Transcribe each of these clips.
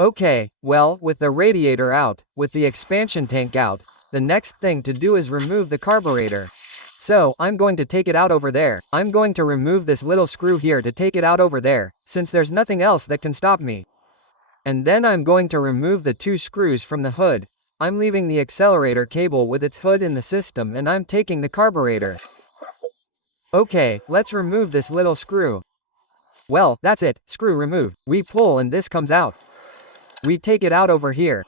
Okay, well, with the radiator out, with the expansion tank out, the next thing to do is remove the carburetor. So, I'm going to take it out over there. I'm going to remove this little screw here to take it out over there, since there's nothing else that can stop me. And then I'm going to remove the 2 screws from the hood. I'm leaving the accelerator cable with its hood in the system and I'm taking the carburetor. Okay, let's remove this little screw. Well, that's it, screw removed. We pull and this comes out. We take it out over here.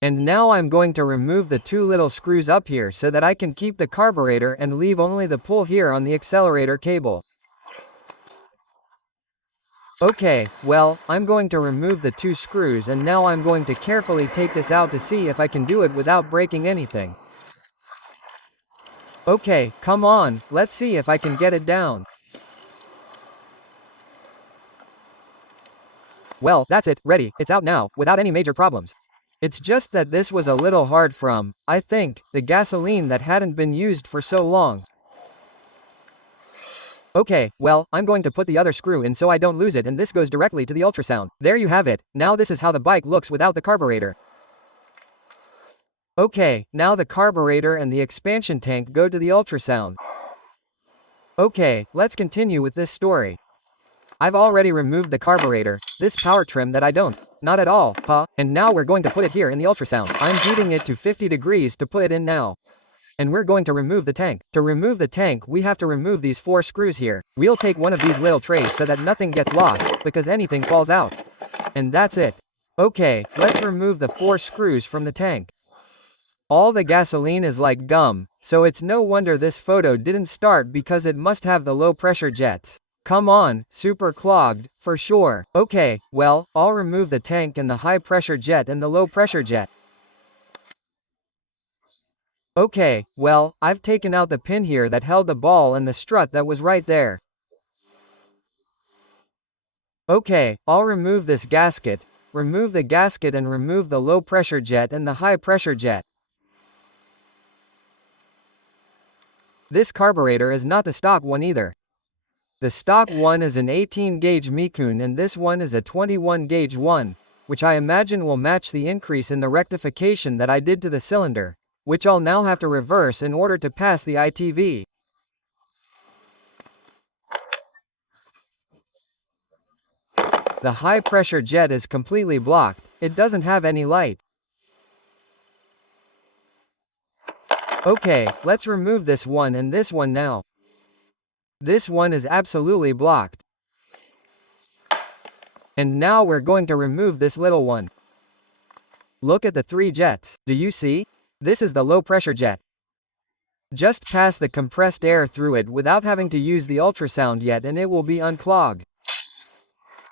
And now I'm going to remove the 2 little screws up here so that I can keep the carburetor and leave only the pull here on the accelerator cable. Okay, well, I'm going to remove the 2 screws and now I'm going to carefully take this out to see if I can do it without breaking anything. Okay, come on, let's see if I can get it down. Well, that's it, ready, it's out now, without any major problems. It's just that this was a little hard from, I think, the gasoline that hadn't been used for so long. Okay, well, I'm going to put the other screw in so I don't lose it and this goes directly to the ultrasound. There you have it, now this is how the bike looks without the carburetor. Okay, now the carburetor and the expansion tank go to the ultrasound. Okay, let's continue with this story. I've already removed the carburetor, this power trim that I don't. Not at all, huh? And now we're going to put it here in the ultrasound. I'm heating it to 50 degrees to put it in now. And we're going to remove the tank. To remove the tank, we have to remove these 4 screws here. We'll take one of these little trays so that nothing gets lost, because anything falls out. And that's it. Okay, let's remove the 4 screws from the tank. All the gasoline is like gum, so it's no wonder this photo didn't start because it must have the low pressure jets. Come on, super clogged, for sure. Okay, well, I'll remove the tank and the high pressure jet and the low pressure jet. Okay, well, I've taken out the pin here that held the ball and the strut that was right there. Okay, I'll remove this gasket, remove the gasket and remove the low pressure jet and the high pressure jet. This carburetor is not the stock one either. The stock one is an 18 gauge Mikun and this one is a 21 gauge one, which I imagine will match the increase in the rectification that I did to the cylinder, which I'll now have to reverse in order to pass the ITV. The high pressure jet is completely blocked, it doesn't have any light. Okay, let's remove this one and this one now. This one is absolutely blocked. And now we're going to remove this little one. Look at the 3 jets, do you see? This is the low pressure jet. Just pass the compressed air through it without having to use the ultrasound yet and it will be unclogged.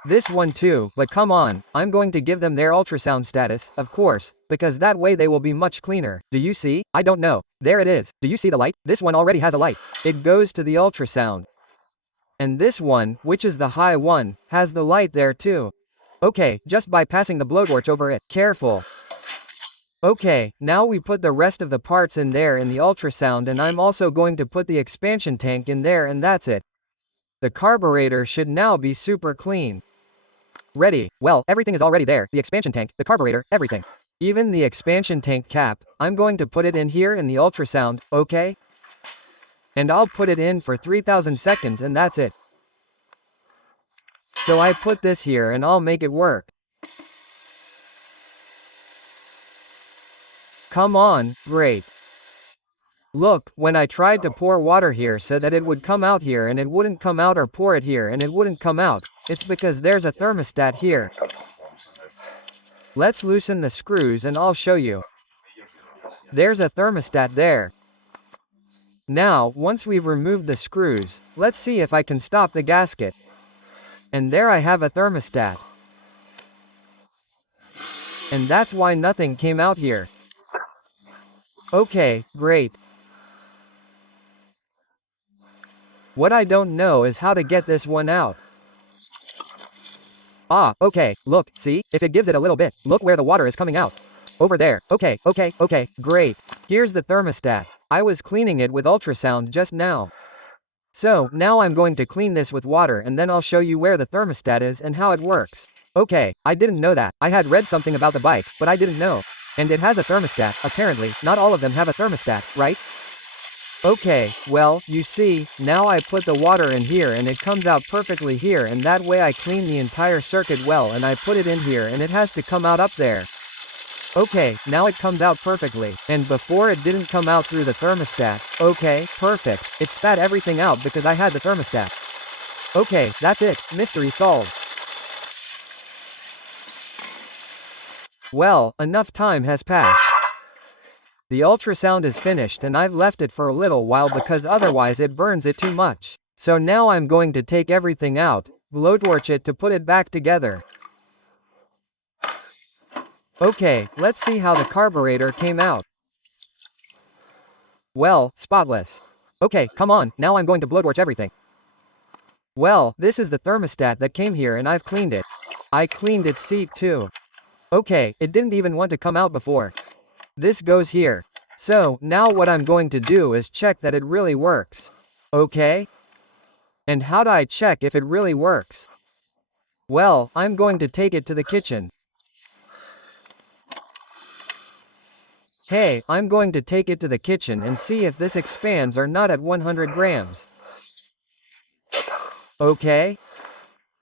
This one too, but come on, I'm going to give them their ultrasound status, of course, because that way they will be much cleaner. Do you see? I don't know. There it is. Do you see the light? This one already has a light. It goes to the ultrasound. And this one, which is the high one, has the light there too. Okay, just by passing the blowtorch over it. Careful. Okay, now we put the rest of the parts in there in the ultrasound and I'm also going to put the expansion tank in there and that's it. The carburetor should now be super clean. Ready, well, everything is already there, the expansion tank, the carburetor, everything. Even the expansion tank cap, I'm going to put it in here in the ultrasound, okay? And I'll put it in for 3000 seconds and that's it. So I put this here and I'll make it work. Come on, great. Look, when I tried to pour water here so that it would come out here and it wouldn't come out or pour it here and it wouldn't come out, it's because there's a thermostat here. Let's loosen the screws and I'll show you. There's a thermostat there. Now, once we've removed the screws, let's see if I can stop the gasket. And there I have a thermostat. And that's why nothing came out here. Okay, great. What I don't know is how to get this one out. Ah, okay, look, see, if it gives it a little bit, look where the water is coming out. Over there, okay, great. Here's the thermostat. I was cleaning it with ultrasound just now. So, now I'm going to clean this with water and then I'll show you where the thermostat is and how it works. Okay, I didn't know that. I had read something about the bike, but I didn't know. And it has a thermostat. Apparently, not all of them have a thermostat, right? Okay, well, you see, now I put the water in here and it comes out perfectly here, and that way I clean the entire circuit well and I put it in here and it has to come out up there. Okay, now it comes out perfectly. And before it didn't come out through the thermostat. Okay, perfect. It spat everything out because I had the thermostat. Okay, that's it. Mystery solved. Well, enough time has passed. The ultrasound is finished and I've left it for a little while because otherwise it burns it too much. So now I'm going to take everything out, blowtorch it to put it back together. Okay, let's see how the carburetor came out. Well, spotless. Okay, come on, now I'm going to blowtorch everything. Well, this is the thermostat that came here and I've cleaned it. I cleaned its seat too. Okay, it didn't even want to come out before. This goes here. So, now what I'm going to do is check that it really works. Okay? And how do I check if it really works? Well, I'm going to take it to the kitchen. Hey, I'm going to take it to the kitchen and see if this expands or not at 100 grams. Okay?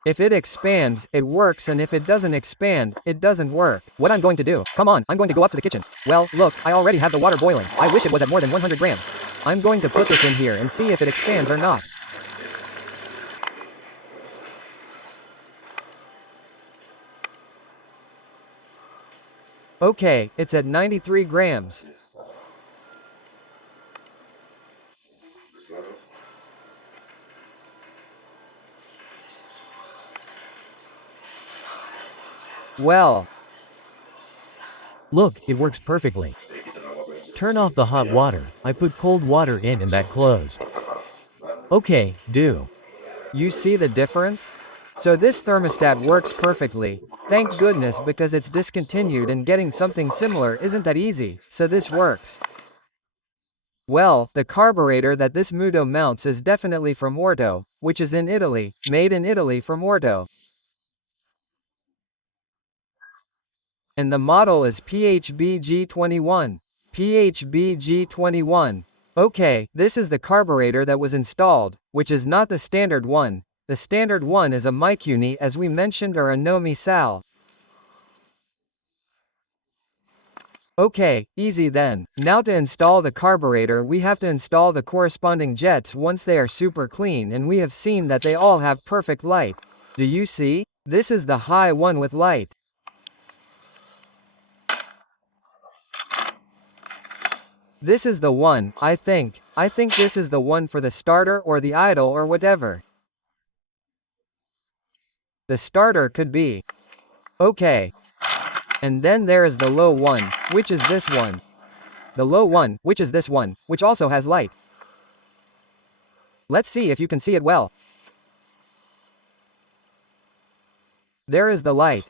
If it expands, it works, and if it doesn't expand, it doesn't work. What I'm going to do? Come on, I'm going to go up to the kitchen. Well, look, I already have the water boiling. I wish it was at more than 100 grams. I'm going to put this in here and see if it expands or not. Okay, it's at 93 grams. Well, Look, it works perfectly. Turn off the hot water. I put cold water in and that closed. Okay, do. you see the difference? So this thermostat works perfectly. Thank goodness, because it's discontinued and getting something similar isn't that easy, so this works. Well, the carburetor that this Muto mounts is definitely from Orto, which is in Italy, made in Italy from Orto. And the model is PHBG21. PHBG21. Okay, this is the carburetor that was installed, which is not the standard one. The standard one is a Mikuni, as we mentioned, or a Nomi Sal. Okay, easy then. Now to install the carburetor we have to install the corresponding jets once they are super clean, and we have seen that they all have perfect light. Do you see? This is the high one with light. This is the one, I think. I think this is the one for the starter or the idle or whatever. The starter could be. Okay. And then there is the low one, which is this one. The low one, which is this one, which also has light. Let's see if you can see it well. There is the light.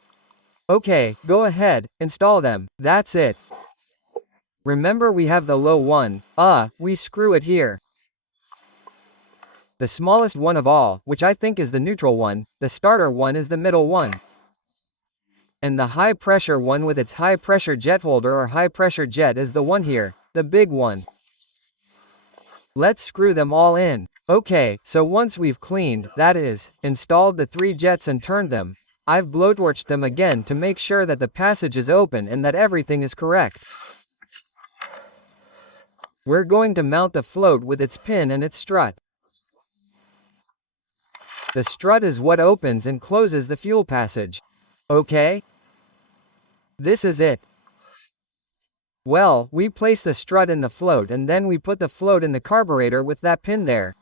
Okay, go ahead, install them, that's it. Remember we have the low one, we screw it here. The smallest one of all, which I think is the neutral one, the starter one is the middle one. And the high pressure one with its high pressure jet holder or high pressure jet is the one here, the big one. Let's screw them all in. Okay, so once we've cleaned, that is, installed the 3 jets and turned them, I've blowtorched them again to make sure that the passage is open and that everything is correct. We're going to mount the float with its pin and its strut. The strut is what opens and closes the fuel passage. Okay? This is it. Well, we place the strut in the float and then we put the float in the carburetor with that pin there.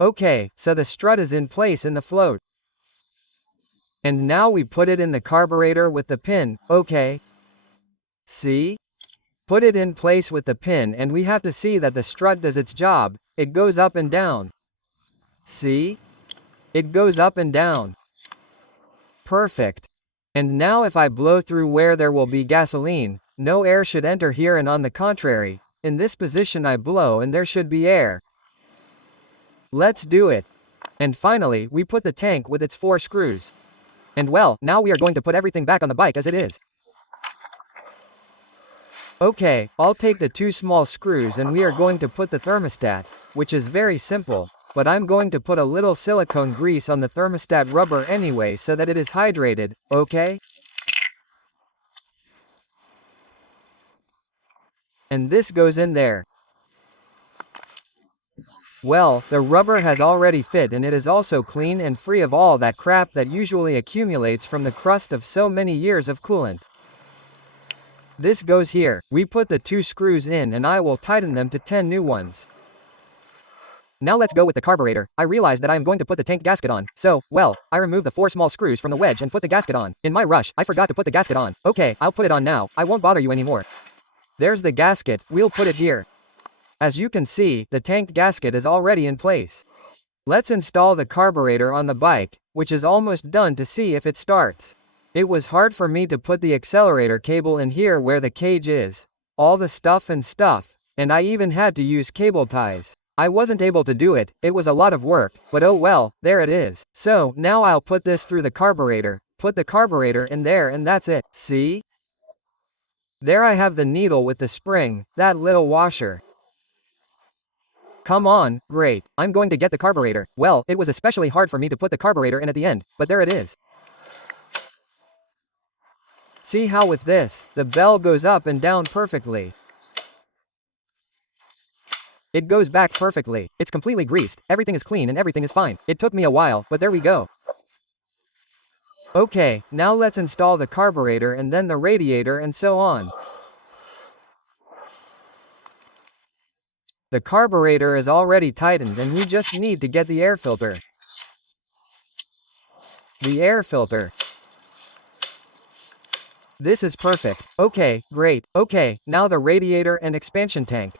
Okay, so the strut is in place in the float. And now we put it in the carburetor with the pin, okay? See? Put it in place with the pin and we have to see that the strut does its job, it goes up and down. See? It goes up and down. Perfect. And now if I blow through where there will be gasoline, no air should enter here, and on the contrary, in this position I blow and there should be air. Let's do it. And finally, we put the tank with its 4 screws. And well, now we are going to put everything back on the bike as it is. Okay, I'll take the 2 small screws and we are going to put the thermostat, which is very simple, but I'm going to put a little silicone grease on the thermostat rubber anyway so that it is hydrated, okay? And this goes in there. Well, the rubber has already fit and it is also clean and free of all that crap that usually accumulates from the crust of so many years of coolant. This goes here. We put the 2 screws in and I will tighten them to 10 new ones. Now let's go with the carburetor. I realized that I am going to put the tank gasket on, so, well, I removed the 4 small screws from the wedge and put the gasket on. In my rush, I forgot to put the gasket on. Okay, I'll put it on now. I won't bother you anymore. There's the gasket. We'll put it here. As you can see, the tank gasket is already in place. Let's install the carburetor on the bike, which is almost done to see if it starts. It was hard for me to put the accelerator cable in here where the cage is. All the stuff, and I even had to use cable ties. I wasn't able to do it, it was a lot of work, but oh well, there it is. So, now I'll put this through the carburetor, put the carburetor in there and that's it. See? There I have the needle with the spring, that little washer. Come on, great, I'm going to get the carburetor. Well, it was especially hard for me to put the carburetor in at the end, but there it is. See how with this, the bell goes up and down perfectly. It goes back perfectly. It's completely greased, everything is clean and everything is fine. It took me a while, but there we go. Okay, now let's install the carburetor and then the radiator and so on. The carburetor is already tightened and we just need to get the air filter. The air filter. This is perfect. Okay, great. Okay, now the radiator and expansion tank.